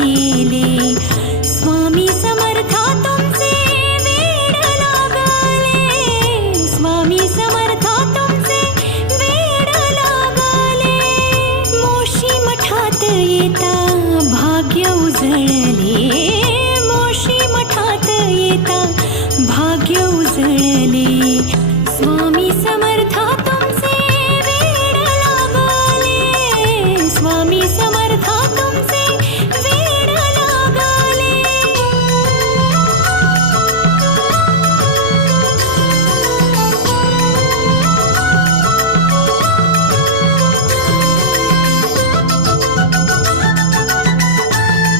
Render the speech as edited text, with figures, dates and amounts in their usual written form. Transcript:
गेले. स्वामी समर्था तुमचे वेड लागले. स्वामी समर्था तुमचे वेड लागले. मोशी मठात येता भाग्य उजळले.